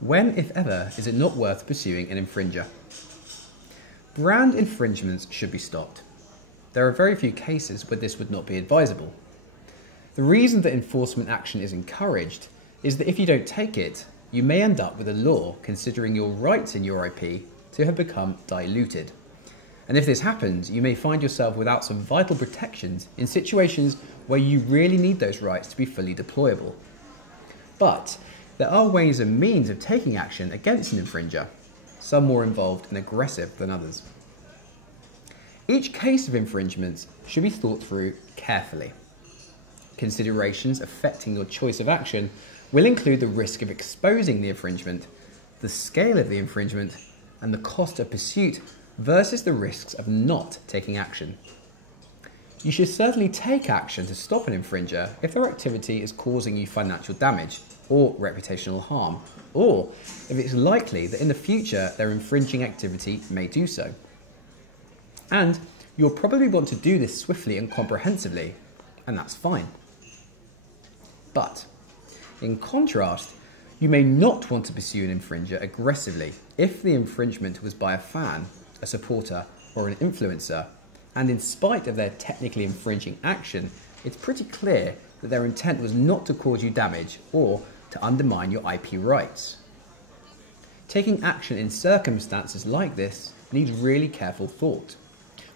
When, if ever, is it not worth pursuing an infringer? Brand infringements should be stopped. There are very few cases where this would not be advisable. The reason that enforcement action is encouraged is that if you don't take it, you may end up with a law considering your rights in your IP to have become diluted. And if this happens, you may find yourself without some vital protections in situations where you really need those rights to be fully deployable. But there are ways and means of taking action against an infringer, some more involved and aggressive than others. Each case of infringements should be thought through carefully. Considerations affecting your choice of action will include the risk of exposing the infringement, the scale of the infringement, and the cost of pursuit versus the risks of not taking action. You should certainly take action to stop an infringer if their activity is causing you financial damage or reputational harm, or if it's likely that in the future their infringing activity may do so. And you'll probably want to do this swiftly and comprehensively, and that's fine. But, in contrast, you may not want to pursue an infringer aggressively if the infringement was by a fan, a supporter, or an influencer, and in spite of their technically infringing action, it's pretty clear that their intent was not to cause you damage or to undermine your IP rights. Taking action in circumstances like this needs really careful thought.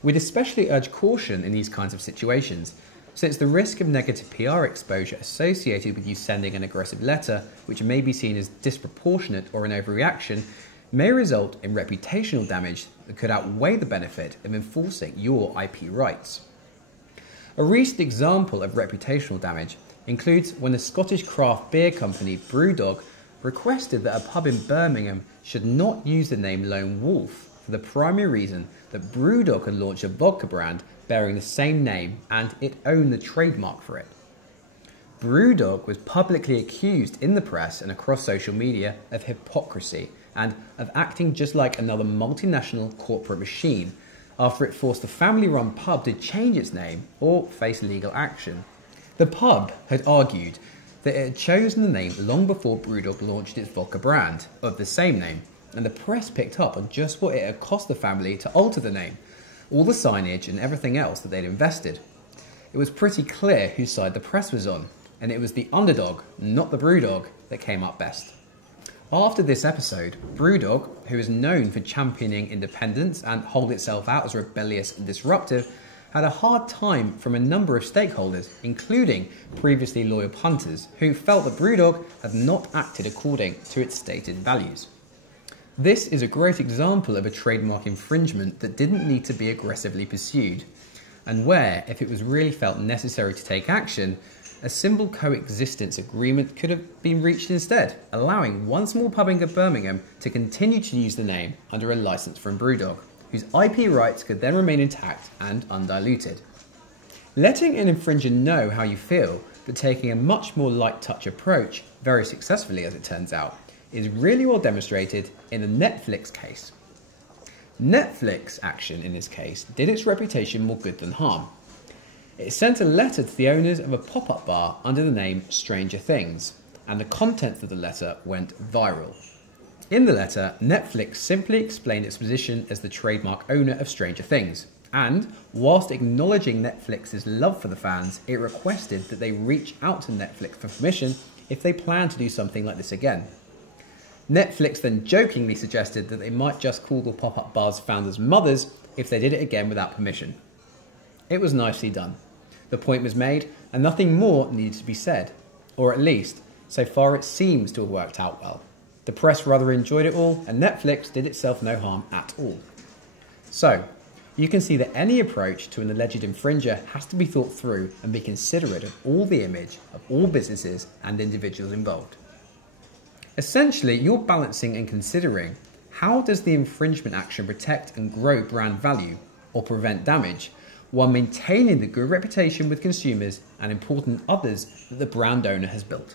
We'd especially urge caution in these kinds of situations, since the risk of negative PR exposure associated with you sending an aggressive letter, which may be seen as disproportionate or an overreaction, may result in reputational damage that could outweigh the benefit of enforcing your IP rights. A recent example of reputational damage includes when the Scottish craft beer company Brewdog requested that a pub in Birmingham should not use the name Lone Wolf for the primary reason that Brewdog had launched a vodka brand bearing the same name and it owned the trademark for it. Brewdog was publicly accused in the press and across social media of hypocrisy and of acting just like another multinational corporate machine after it forced the family-run pub to change its name or face legal action. The pub had argued that it had chosen the name long before Brewdog launched its vodka brand of the same name, and the press picked up on just what it had cost the family to alter the name, all the signage and everything else that they'd invested. It was pretty clear whose side the press was on, and it was the underdog, not the Brewdog, that came up best. After this episode, Brewdog, who is known for championing independence and hold itself out as rebellious and disruptive, had a hard time from a number of stakeholders, including previously loyal punters, who felt that Brewdog had not acted according to its stated values. This is a great example of a trademark infringement that didn't need to be aggressively pursued, and where, if it was really felt necessary to take action, a simple coexistence agreement could have been reached instead, allowing one small pub in Birmingham to continue to use the name under a license from Brewdog, whose IP rights could then remain intact and undiluted. Letting an infringer know how you feel, but taking a much more light touch approach, very successfully as it turns out, is really well demonstrated in the Netflix case. Netflix action in this case did its reputation more good than harm. It sent a letter to the owners of a pop-up bar under the name Stranger Things, and the contents of the letter went viral. In the letter, Netflix simply explained its position as the trademark owner of Stranger Things, and whilst acknowledging Netflix's love for the fans, it requested that they reach out to Netflix for permission if they plan to do something like this again. Netflix then jokingly suggested that they might just call the pop-up bar's founders mothers if they did it again without permission. It was nicely done. The point was made, and nothing more needed to be said. Or at least, so far it seems to have worked out well. The press rather enjoyed it all, and Netflix did itself no harm at all. So, you can see that any approach to an alleged infringer has to be thought through and be considerate of all the image of all businesses and individuals involved. Essentially, you're balancing and considering how does the infringement action protect and grow brand value or prevent damage, while maintaining the good reputation with consumers and important others that the brand owner has built.